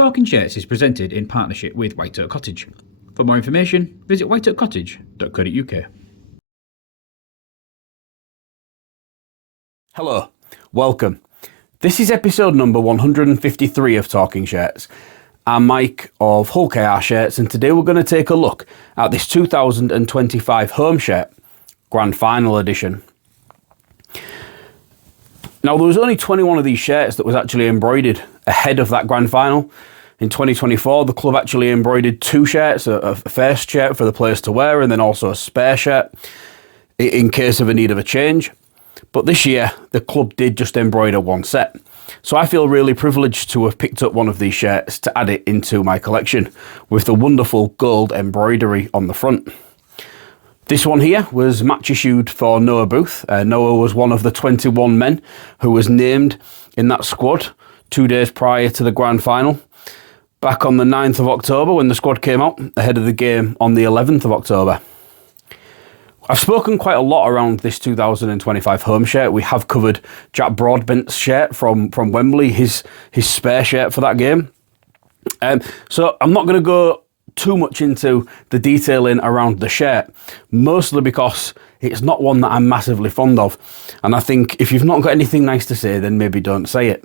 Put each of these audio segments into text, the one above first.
Talking Shirts is presented in partnership with White Oak Cottage. For more information, visit whiteoakcottage.co.uk. Hello, welcome. This is episode number 153 of Talking Shirts. I'm Mike of Hull KR Shirts, and today we're going to take a look at this 2025 home shirt, Grand Final edition. Now, there was only 21 of these shirts that was actually embroidered ahead of that Grand Final. In 2024, the club actually embroidered two shirts, a first shirt for the players to wear and then also a spare shirt in case of a need of a change. But this year, the club did just embroider one set. So I feel really privileged to have picked up one of these shirts to add it into my collection with the wonderful gold embroidery on the front. This one here was match issued for Noah Booth. Noah was one of the 21 men who was named in that squad 2 days prior to the Grand Final, back on the 9th of October when the squad came out ahead of the game on the 11th of October. I've spoken quite a lot around this 2025 home shirt. We have covered Jack Broadbent's shirt from Wembley, his spare shirt for that game. So I'm not going to go too much into the detailing around the shirt, mostly because it's not one that I'm massively fond of. And I think if you've not got anything nice to say, then maybe don't say it.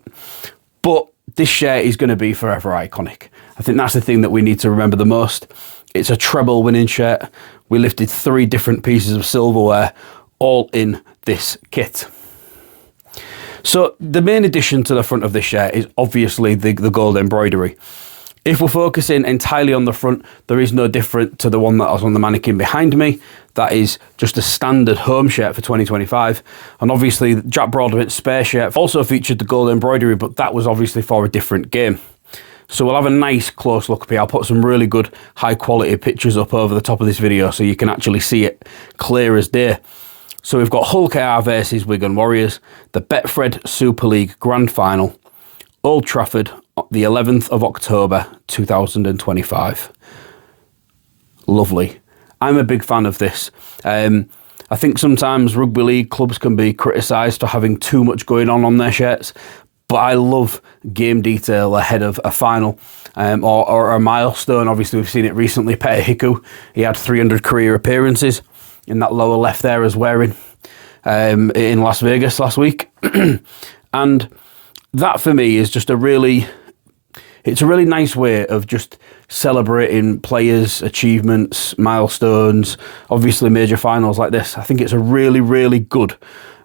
But this shirt is going to be forever iconic. I think that's the thing that we need to remember the most. It's a treble winning shirt. We lifted 3 different pieces of silverware, all in this kit. So the main addition to the front of this shirt is obviously the gold embroidery. If we're focusing entirely on the front, there is no different to the one that was on the mannequin behind me. That is just a standard home shirt for 2025. And obviously Jack Broadbent's spare shirt also featured the gold embroidery, but that was obviously for a different game. So we'll have a nice close look up here. I'll put some really good high quality pictures up over the top of this video so you can actually see it clear as day. So we've got Hull KR versus Wigan Warriors, the Betfred Super League Grand Final, Old Trafford, the 11th of October 2025. Lovely. I'm a big fan of this. I think sometimes rugby league clubs can be criticised for having too much going on their shirts, but I love game detail ahead of a final or a milestone. Obviously, we've seen it recently. Peter Hiku, he had 300 career appearances in that lower left there as wearing in Las Vegas last week. And that for me is just it's a really nice way of just celebrating players' achievements, milestones, obviously major finals like this. I think it's a really, really good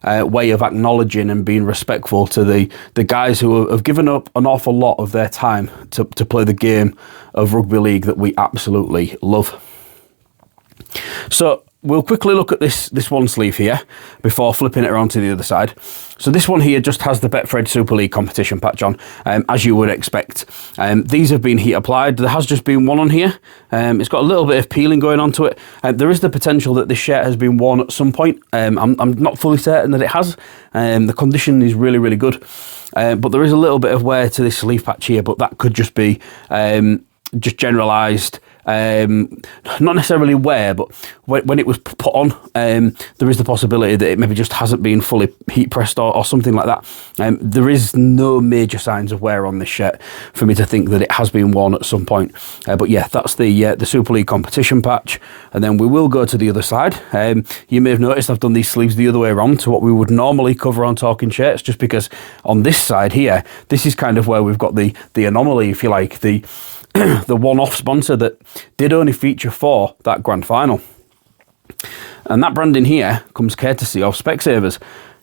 way of acknowledging and being respectful to the guys who have given up an awful lot of their time to play the game of rugby league that we absolutely love. So we'll quickly look at this one sleeve here before flipping it around to the other side. So this one here just has the Betfred Super League competition patch on, as you would expect. These have been heat applied. There has just been one on here. It's got a little bit of peeling going onto it. There is the potential that this shirt has been worn at some point. I'm not fully certain that it has. The condition is really, really good. But there is a little bit of wear to this sleeve patch here, but that could just be just generalised. Not necessarily wear, but when it was put on, there is the possibility that it maybe just hasn't been fully heat pressed or something like that. There is no major signs of wear on this shirt for me to think that it has been worn at some point. But yeah, that's the Super League competition patch. And then we will go to the other side. You may have noticed I've done these sleeves the other way around to what we would normally cover on Talking Shirts, just because on this side here, this is kind of where we've got the anomaly, if you like, the one-off sponsor that did only feature for that Grand Final. And that branding here comes courtesy of Specsavers.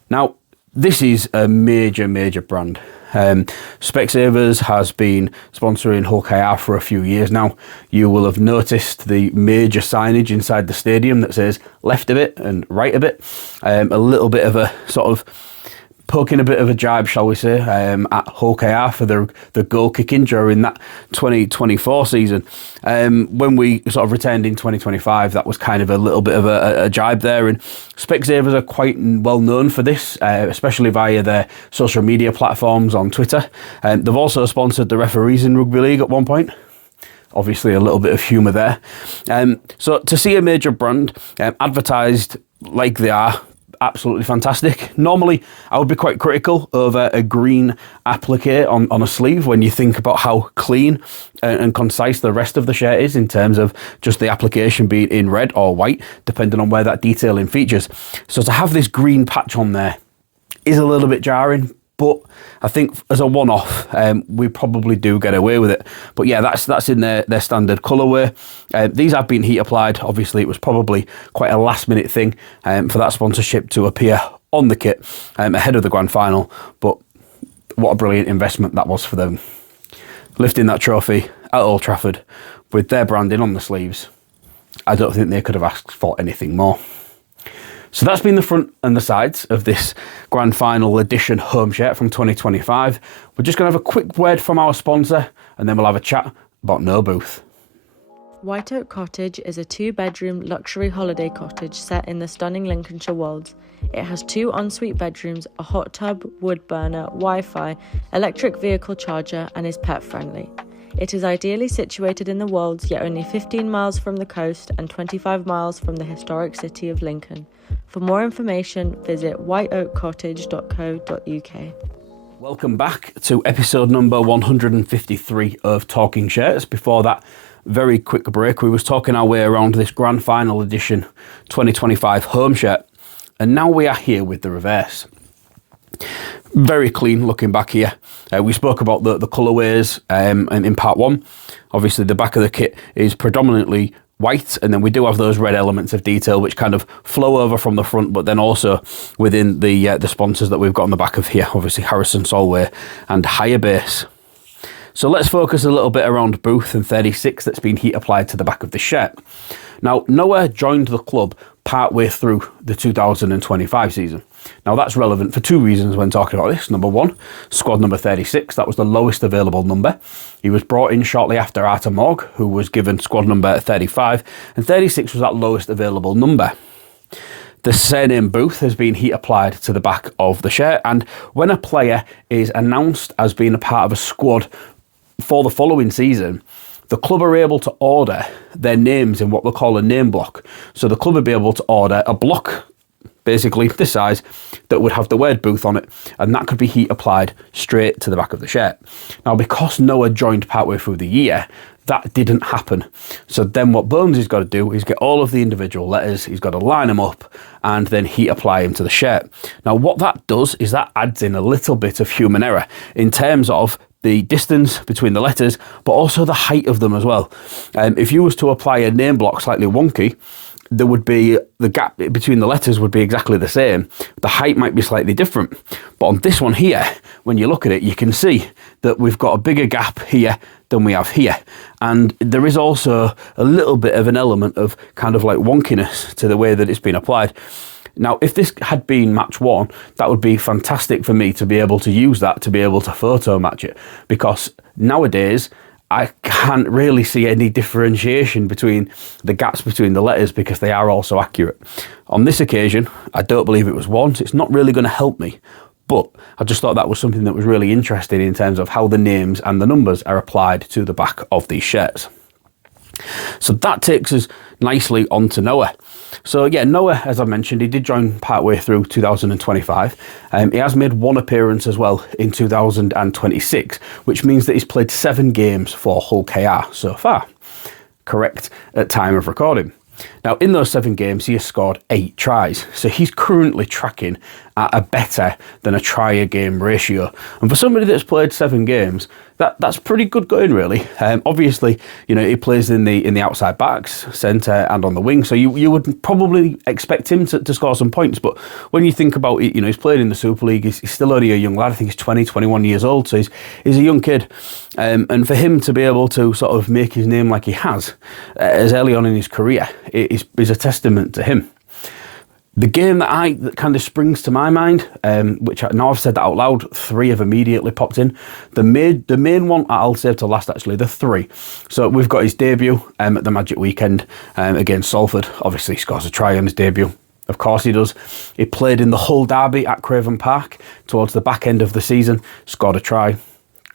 Now, this is a major, major brand. Specsavers has been sponsoring Hull KR for a few years now. You will have noticed the major signage inside the stadium that says left a bit and right a bit. A little bit of a sort of poking a bit of a jibe, shall we say, at Hull KR for the goal kicking during that 2024 season. When we sort of returned in 2025, that was kind of a little bit of a jibe there. And Specsavers are quite well known for this, especially via their social media platforms on Twitter. They've also sponsored the referees in rugby league at one point. Obviously, a little bit of humour there. So to see a major brand advertised like they are, absolutely fantastic. Normally, I would be quite critical of a green applique on a sleeve when you think about how clean and concise the rest of the shirt is in terms of just the application being in red or white, depending on where that detailing features. So to have this green patch on there is a little bit jarring, but I think as a one-off, we probably do get away with it. But yeah, that's in their standard colourway. These have been heat applied. Obviously, it was probably quite a last-minute thing for that sponsorship to appear on the kit ahead of the grand final. But what a brilliant investment that was for them. Lifting that trophy at Old Trafford with their branding on the sleeves. I don't think they could have asked for anything more. So that's been the front and the sides of this Grand Final edition home shirt from 2025. We're just going to have a quick word from our sponsor and then we'll have a chat about No Booth. White Oak Cottage is a 2-bedroom luxury holiday cottage set in the stunning Lincolnshire Wolds. It has 2 ensuite bedrooms, a hot tub, wood burner, Wi-Fi, electric vehicle charger and is pet friendly. It is ideally situated in the Wolds, yet only 15 miles from the coast and 25 miles from the historic city of Lincoln. For more information, visit whiteoakcottage.co.uk. Welcome back to episode number 153 of Talking Shirts. Before that very quick break, we was talking our way around this Grand Final edition 2025 home shirt, and now we are here with the reverse. Very clean looking back here. We spoke about the colourways in part 1. Obviously the back of the kit is predominantly white, and then we do have those red elements of detail which kind of flow over from the front, but then also within the sponsors that we've got on the back of here, obviously Harrison Solway and Higher Base. So let's focus a little bit around Booth and 36 that's been heat applied to the back of the shirt. Now, Noah joined the club partway through the 2025 season. Now, that's relevant for 2 reasons when talking about this. Number 1, squad number 36, that was the lowest available number. He was brought in shortly after Arthur Morg, who was given squad number 35, and 36 was that lowest available number. The surname Booth has been heat applied to the back of the shirt, and when a player is announced as being a part of a squad for the following season, the club are able to order their names in what they call a name block. So the club would be able to order a block, basically this size, that would have the word Booth on it, and that could be heat applied straight to the back of the shirt. Now, because Noah joined partway through the year, that didn't happen. So then what Bones has got to do is get all of the individual letters, he's got to line them up and then heat apply them to the shirt. Now, what that does is that adds in a little bit of human error in terms of the distance between the letters, but also the height of them as well. If you was to apply a name block slightly wonky, there would be the gap between the letters would be exactly the same. The height might be slightly different. But on this one here, when you look at it, you can see that we've got a bigger gap here than we have here. And there is also a little bit of an element of kind of like wonkiness to the way that it's been applied. Now, if this had been match 1, that would be fantastic for me to be able to use that to be able to photo match it, because nowadays I can't really see any differentiation between the gaps between the letters because they are all so accurate. On this occasion, I don't believe it was 1, so it's not really going to help me. But I just thought that was something that was really interesting in terms of how the names and the numbers are applied to the back of these shirts. So that takes us nicely on to Noah. So yeah, Noah, as I mentioned, he did join partway through 2025. He has made 1 appearance as well in 2026, which means that he's played 7 games for Hull KR so far. Correct at time of recording. Now, in those 7 games, he has scored 8 tries. So he's currently tracking at a better than a try a game ratio. And for somebody that's played 7 games, that's pretty good going, really. Obviously, you know, he plays in the outside backs, centre and on the wing. So you would probably expect him to score some points. But when you think about it, you know, he's played in the Super League. He's still only a young lad. I think he's 20, 21 years old. So he's a young kid. And for him to be able to sort of make his name like he has as early on in his career is a testament to him. The game that kind of springs to my mind, which now I've said that out loud, 3 have immediately popped in. The main one I'll save to last, actually, the 3. So we've got his debut at the Magic Weekend against Salford. Obviously, he scores a try on his debut. Of course he does. He played in the Hull derby at Craven Park towards the back end of the season, scored a try.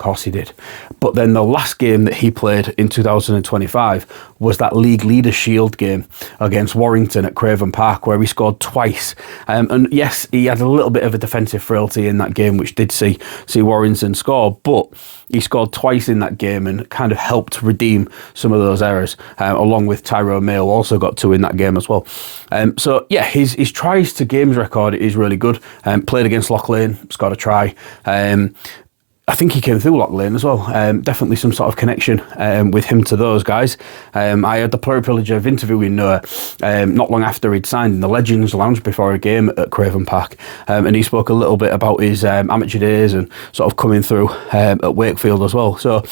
course he did. But then the last game that he played in 2025 was that League Leaders Shield game against Warrington at Craven Park, where he scored twice. And yes, he had a little bit of a defensive frailty in that game, which did see Warrington score, but he scored twice in that game and kind of helped redeem some of those errors, along with Tyrone Mayo also got 2 in that game as well. So yeah, his tries to games record is really good. Played against Loch Lane, scored a try. I think he came through Loch Lane as well. Definitely some sort of connection with him to those guys. I had the privilege of interviewing Noah not long after he'd signed in the Legends Lounge before a game at Craven Park, and he spoke a little bit about his amateur days and sort of coming through at Wakefield as well. So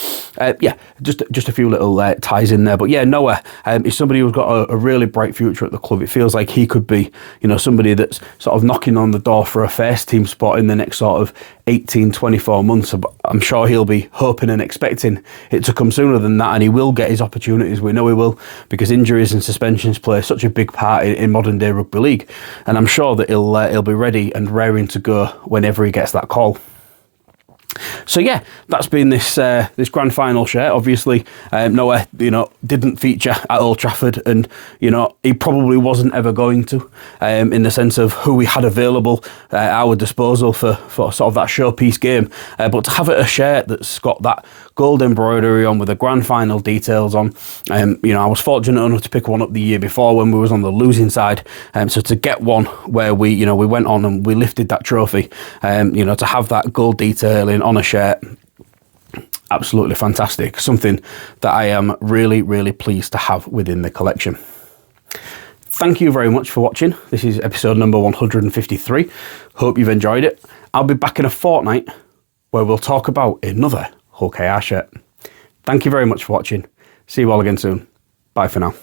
yeah, just a few little ties in there. But yeah, Noah is somebody who's got a really bright future at the club. It feels like he could be, somebody that's sort of knocking on the door for a first team spot in the next sort of 18, 24 months. I'm sure he'll be hoping and expecting it to come sooner than that, and he will get his opportunities. We know he will, because injuries and suspensions play such a big part in modern day rugby league, and I'm sure that he'll be ready and raring to go whenever he gets that call. So yeah, that's been this grand final shirt. Obviously, Noah, didn't feature at Old Trafford, and he probably wasn't ever going to, in the sense of who we had available at our disposal for sort of that showpiece game. But to have a shirt that's got that gold embroidery on with the grand final details on, I was fortunate enough to pick one up the year before when we was on the losing side. So to get one where we went on and we lifted that trophy, to have that gold detailing on a shirt, absolutely fantastic. Something that I am really, really pleased to have within the collection. Thank you very much for watching. This is episode number 153. Hope you've enjoyed it. I'll be back in a fortnight where we'll talk about another Hull KR shirt. Thank you very much for watching. See you all again soon. Bye for now.